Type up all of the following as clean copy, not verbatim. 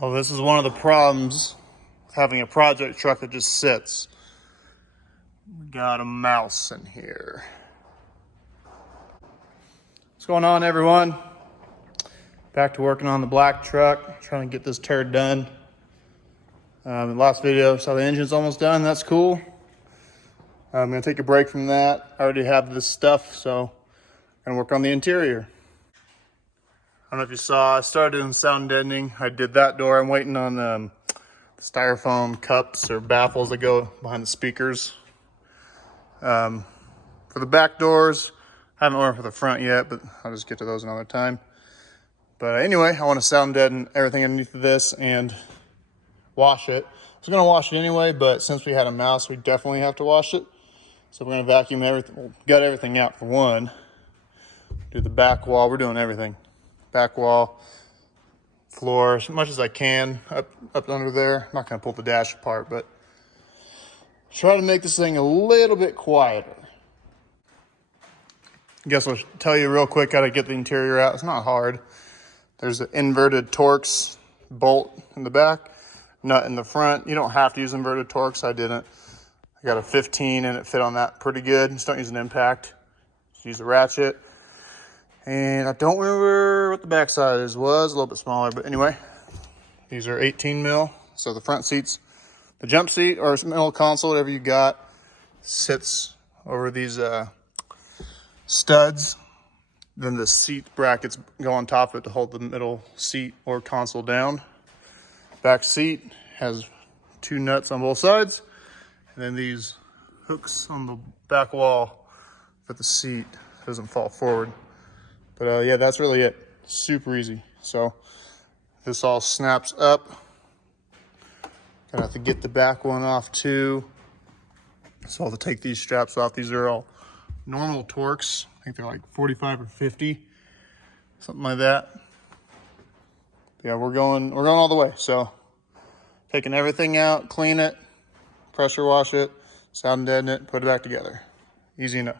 Well, this is one of the problems with having a project truck that just sits. We got a mouse in here. What's going on, everyone? Back to working on the black truck, trying to get this turd done. In the last video, saw the engine's almost done. That's cool. I'm gonna take a break from that. I already have this stuff, so I'm gonna work on the interior. I don't know if you saw, I started doing sound deadening. I did that door. I'm waiting on the styrofoam cups or baffles that go behind the speakers. For the back doors, I haven't ordered for the front yet, but I'll just get to those another time. But anyway, I want to sound deaden everything underneath of this and wash it. I was gonna wash it anyway, but since we had a mouse, we definitely have to wash it. So we're gonna vacuum everything, we'll gut everything out for one. Do the back wall, we're doing everything. Back wall, floor, as much as I can up under there. I'm not gonna pull the dash apart, but try to make this thing a little bit quieter. I guess I'll tell you real quick how to get the interior out. It's not hard. There's an inverted Torx bolt in the back, nut in the front. You don't have to use inverted Torx, I didn't. I got a 15 and it fit on that pretty good. Just don't use an impact, just use a ratchet. And I don't remember what the back side was, a little bit smaller, but anyway, these are 18 mil. So the front seats, the jump seat or middle console, whatever you got, sits over these studs. Then the seat brackets go on top of it to hold the middle seat or console down. Back seat has two nuts on both sides. And then these hooks on the back wall for the seat so it doesn't fall forward. But yeah, that's really it. Super easy. So this all snaps up. Gonna have to get the back one off too. So I'll have to take these straps off. These are all normal Torx. I think they're like 45 or 50, something like that. Yeah, we're going all the way. So taking everything out, clean it, pressure wash it, sound deaden it, put it back together. Easy enough.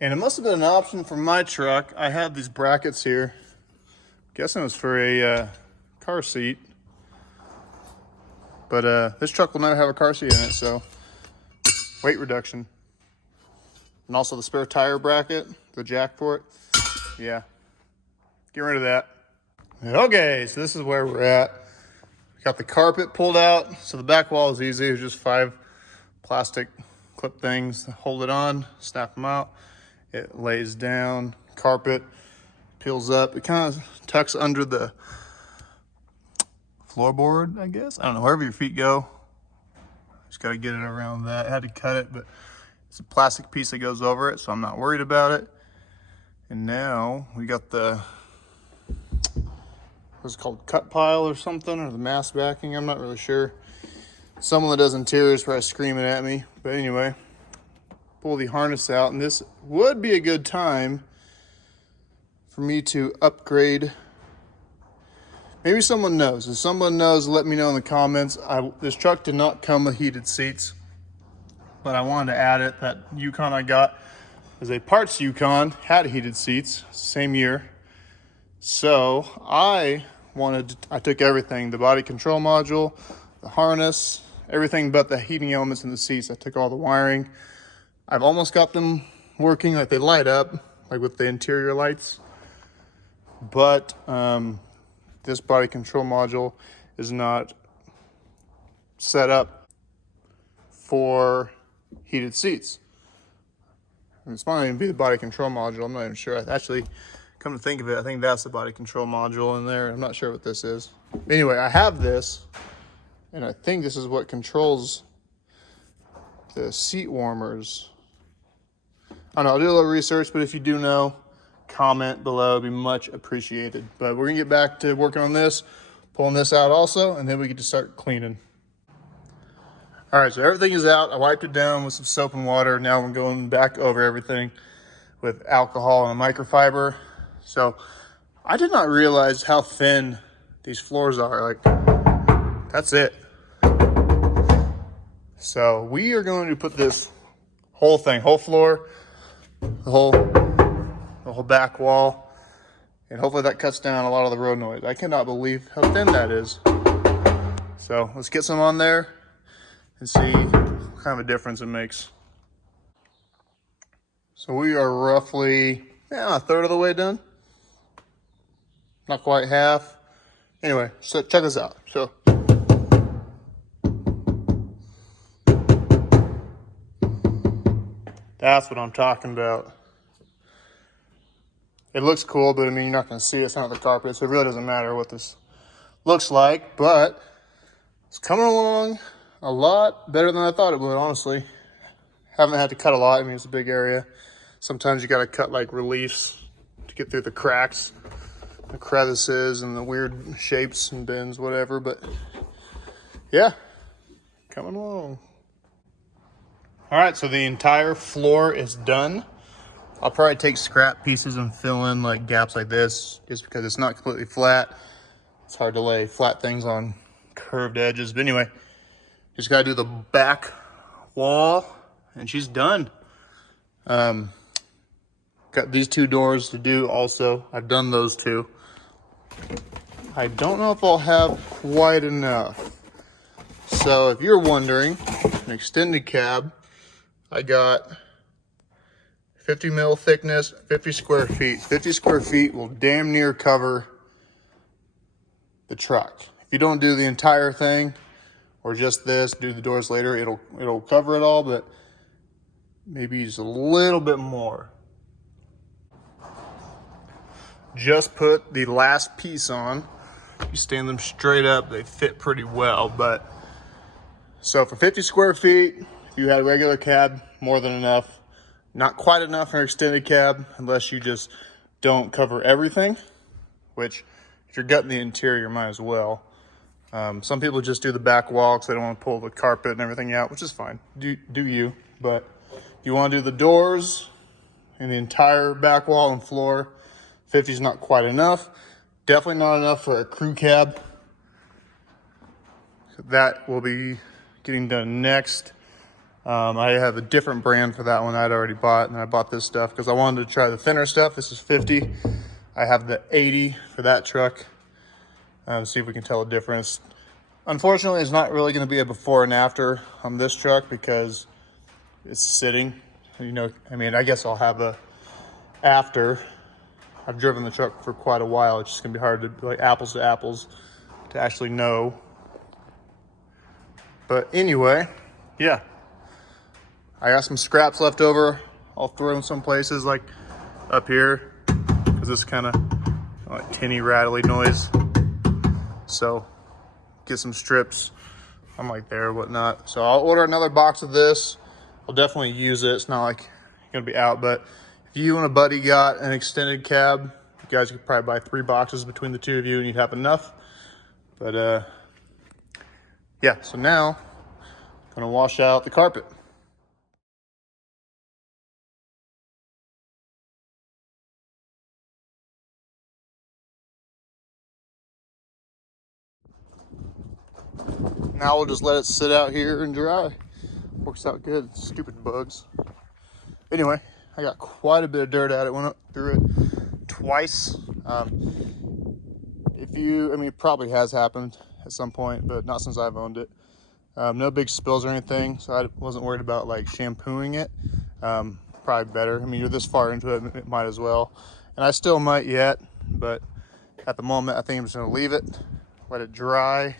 And it must have been an option for my truck. I had these brackets here. Guessing it was for a car seat. But this truck will never have a car seat in it, so weight reduction. And also the spare tire bracket, the jack for it. Yeah, get rid of that. Okay, so this is where we're at. Got the carpet pulled out, so the back wall is easy. It's just 5 plastic clip things to hold it on, snap them out. It lays down, carpet peels up. It kind of tucks under the floorboard, I guess. I don't know, wherever your feet go. Just got to get it around that. I had to cut it, but it's a plastic piece that goes over it, so I'm not worried about it. And now we got the, what's it called, cut pile or something, or the mass backing, I'm not really sure. Someone that does interiors probably screaming at me, but anyway. Pull the harness out, and this would be a good time for me to upgrade. Maybe someone knows. If someone knows, let me know in the comments. This truck did not come with heated seats, but I wanted to add it. That Yukon I got as a parts Yukon had heated seats, same year. So I took everything, the body control module, the harness, everything but the heating elements in the seats. I took all the wiring. I've almost got them working, like they light up, like with the interior lights. But this body control module is not set up for heated seats. It's might not even be the body control module, I'm not even sure. Actually, come to think of it, I think that's the body control module in there. I'm not sure what this is. Anyway, I have this, and I think this is what controls the seat warmers. I don't know, I'll do a little research, but if you do know, comment below, it'd be much appreciated. But we're gonna get back to working on this, pulling this out also, and then we get to start cleaning. All right, so everything is out. I wiped it down with some soap and water. Now I'm going back over everything with alcohol and a microfiber. So I did not realize how thin these floors are. Like, that's it. So we are going to put this whole thing, whole floor, the whole back wall, and hopefully that cuts down a lot of the road noise. I cannot believe how thin that is. So let's get some on there and see what kind of a difference it makes. So we are roughly a third of the way done. Not quite half. Anyway, so check this out. So that's what I'm talking about. It looks cool, but I mean, you're not going to see it. It's not the carpet, so it really doesn't matter what this looks like. But it's coming along a lot better than I thought it would, honestly. Haven't had to cut a lot. I mean, it's a big area. Sometimes you got to cut like reliefs to get through the cracks, the crevices, and the weird shapes and bends, whatever. But yeah, coming along. All right, so the entire floor is done. I'll probably take scrap pieces and fill in like gaps like this, just because it's not completely flat. It's hard to lay flat things on curved edges. But anyway, just gotta do the back wall and she's done. Got these two doors to do also. I've done those two. I don't know if I'll have quite enough. So if you're wondering, an extended cab, I got 50 mil thickness, 50 square feet. 50 square feet will damn near cover the truck. If you don't do the entire thing or just this, do the doors later, it'll cover it all, but maybe just a little bit more. Just put the last piece on. You stand them straight up, they fit pretty well. But so for 50 square feet, if you had a regular cab, more than enough. Not quite enough for an extended cab unless you just don't cover everything, which if you're gutting the interior, might as well. Some people just do the back wall because they don't want to pull the carpet and everything out, which is fine. Do you? But if you want to do the doors and the entire back wall and floor, 50 is not quite enough. Definitely not enough for a crew cab. That will be getting done next. I have a different brand for that one I'd already bought, and I bought this stuff because I wanted to try the thinner stuff. This is 50. I have the 80 for that truck. See if we can tell a difference. Unfortunately, it's not really going to be a before and after on this truck because it's sitting. You know, I mean, I guess I'll have a after. I've driven the truck for quite a while. It's just going to be hard to, like, apples to apples to actually know. But anyway, yeah. I got some scraps left over. I'll throw them some places like up here because this kind of like tinny, rattly noise. So get some strips. I'm like there, whatnot. So I'll order another box of this. I'll definitely use it. It's not like it's gonna be out, but if you and a buddy got an extended cab, you guys could probably buy 3 boxes between the two of you and you'd have enough. But yeah, so now I'm gonna wash out the carpet. Now we'll just let it sit out here and dry. Works out good. Stupid bugs. Anyway, I got quite a bit of dirt out. It went up through it twice. I mean, it probably has happened at some point, but not since I've owned it. No big spills or anything, so I wasn't worried about like shampooing it. Probably better. I mean, you're this far into it, it might as well. And I still might yet, but at the moment, I think I'm just gonna leave it, let it dry.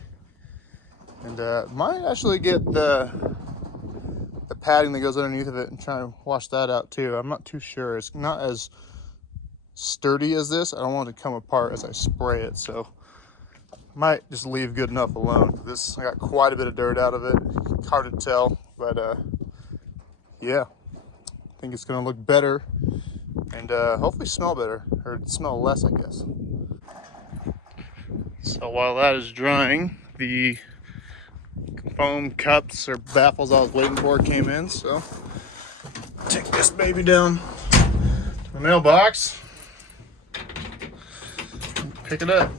And might actually get the padding that goes underneath of it and try to wash that out too. I'm not too sure. It's not as sturdy as this. I don't want it to come apart as I spray it, so might just leave good enough alone. This, I got quite a bit of dirt out of it. Hard to tell, but yeah, I think it's gonna look better and hopefully smell better, or smell less, I guess. So while that is drying, the foam cups or baffles I was waiting for came in, so take this baby down to the mailbox and pick it up.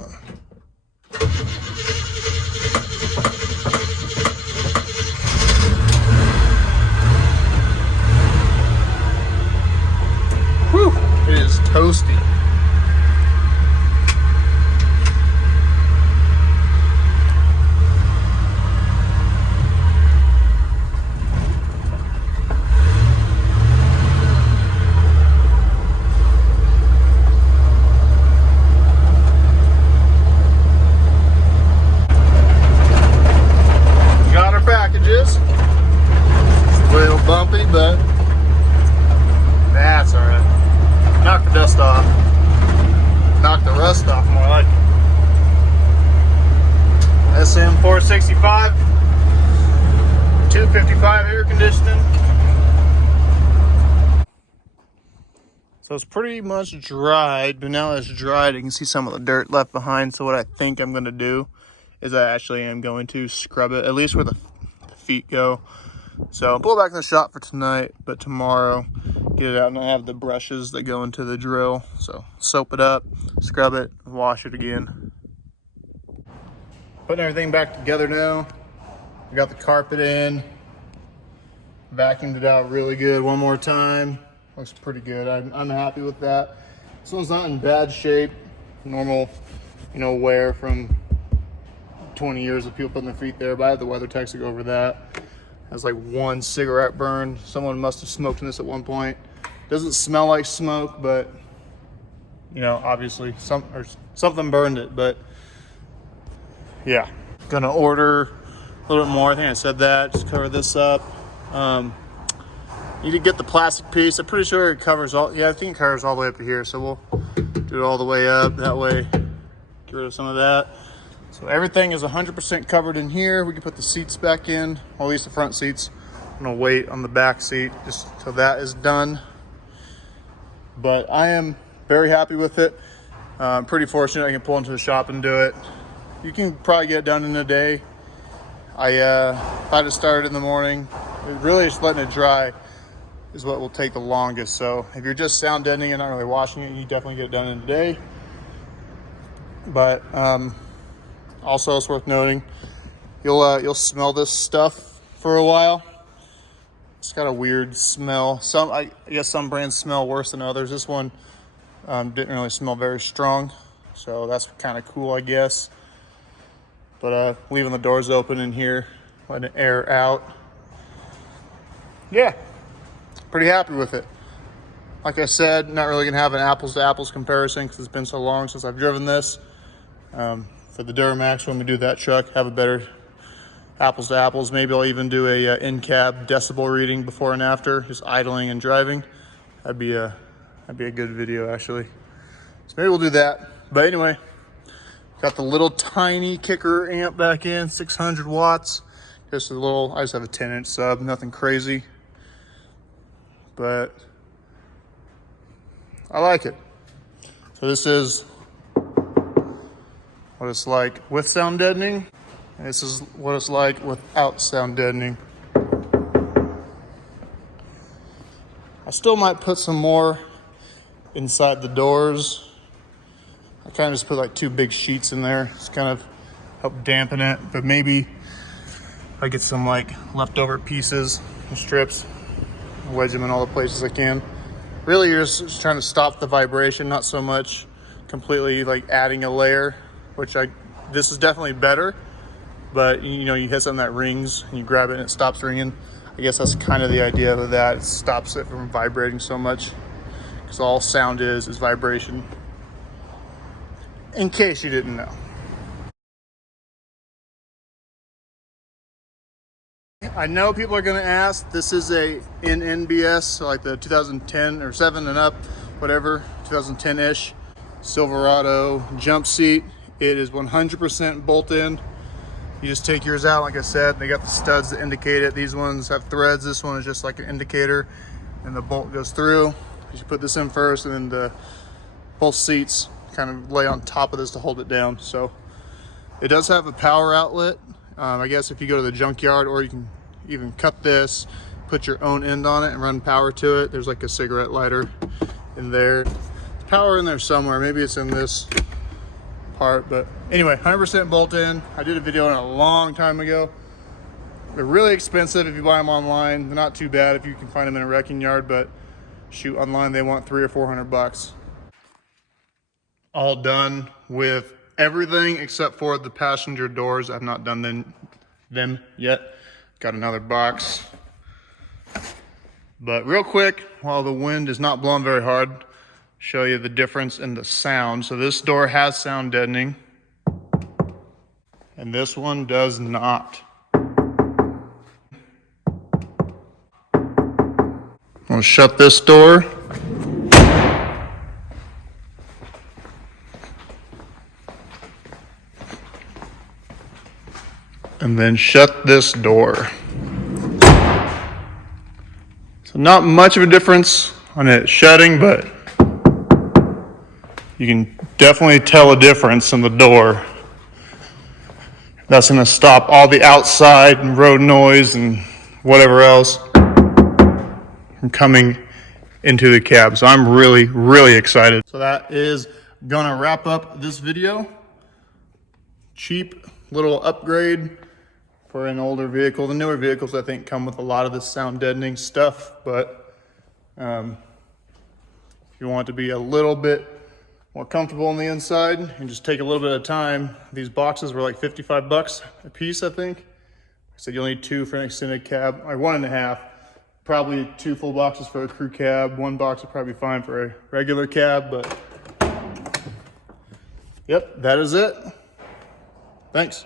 465, 255 air conditioning. So it's pretty much dried, but now that it's dried, you can see some of the dirt left behind. So what I think I'm gonna do is I actually am going to scrub it, at least where the feet go. So I'll pull it back in the shop for tonight, but tomorrow get it out, and I have the brushes that go into the drill. So soap it up, scrub it, wash it again. Putting everything back together now. We got the carpet in, vacuumed it out really good one more time. Looks pretty good. I'm happy with that. This one's not in bad shape. Normal, wear from 20 years of people putting their feet there, but I have the WeatherTech to go over that. Has like one cigarette burn. Someone must have smoked in this at one point. Doesn't smell like smoke, but obviously something burned it. But yeah, gonna order a little bit more. I think I said that. Just cover this up. Need to get the plastic piece. I'm pretty sure it covers all. Yeah, I think it covers all the way up to here. So we'll do it all the way up. That way, get rid of some of that. So everything is 100% covered in here. We can put the seats back in, or at least the front seats. I'm gonna wait on the back seat just till that is done. But I am very happy with it. I'm pretty fortunate I can pull into the shop and do it. You can probably get it done in a day. If I just started in the morning, really just letting it dry is what will take the longest. So if you're just sound deadening and not really washing it, you definitely get it done in a day. But also, it's worth noting, you'll smell this stuff for a while. It's got a weird smell. I guess some brands smell worse than others. This one didn't really smell very strong, so that's kind of cool, I guess. But leaving the doors open in here, letting air out. Yeah, pretty happy with it. Like I said, not really gonna have an apples to apples comparison because it's been so long since I've driven this. For the Duramax, when we do that truck, have a better apples to apples. Maybe I'll even do a in-cab decibel reading before and after, just idling and driving. That'd be a good video, actually. So maybe we'll do that. But anyway, got the little tiny kicker amp back in, 600 watts. I just have a 10-inch sub, nothing crazy. But I like it. So this is what it's like with sound deadening, and this is what it's like without sound deadening. I still might put some more inside the doors. I kind of just put like 2 big sheets in there, just kind of help dampen it. But maybe I get some like leftover pieces and strips, wedge them in all the places I can. Really, you're just trying to stop the vibration, not so much completely like adding a layer, which this is definitely better. But you hit something that rings and you grab it and it stops ringing. I guess that's kind of the idea of that. It stops it from vibrating so much, because all sound is vibration. In case you didn't know. I know people are going to ask, this is in NBS, so like the 2010 or 7 and up, whatever, 2010-ish Silverado jump seat. It is 100% bolt in. You just take yours out, like I said. They got the studs that indicate it. These ones have threads. This one is just like an indicator, and the bolt goes through. You put this in first, and then both seats kind of lay on top of this to hold it down. So it does have a power outlet. I guess if you go to the junkyard, or you can even cut this, put your own end on it and run power to it. There's like a cigarette lighter in there. There's power in there somewhere. Maybe it's in this part, but anyway, 100% bolt in. I did a video on it a long time ago. They're really expensive if you buy them online. They're not too bad if you can find them in a wrecking yard, but shoot, online they want $300 or $400. All done with everything except for the passenger doors. I've not done them yet. Got another box. But real quick, while the wind is not blowing very hard, show you the difference in the sound. So this door has sound deadening, and this one does not. I'll shut this door. and then shut this door. So not much of a difference on it shutting, but you can definitely tell a difference in the door. That's going to stop all the outside and road noise and whatever else from coming into the cab. So I'm really, really excited. So that is gonna wrap up this video. Cheap little upgrade for an older vehicle. The newer vehicles I think come with a lot of this sound deadening stuff, but if you want it to be a little bit more comfortable on the inside and just take a little bit of time, these boxes were like 55 bucks a piece, I think. I said you only need 2 for an extended cab, or 1.5. Probably 2 full boxes for a crew cab. 1 box would probably be fine for a regular cab, but yep, that is it. Thanks.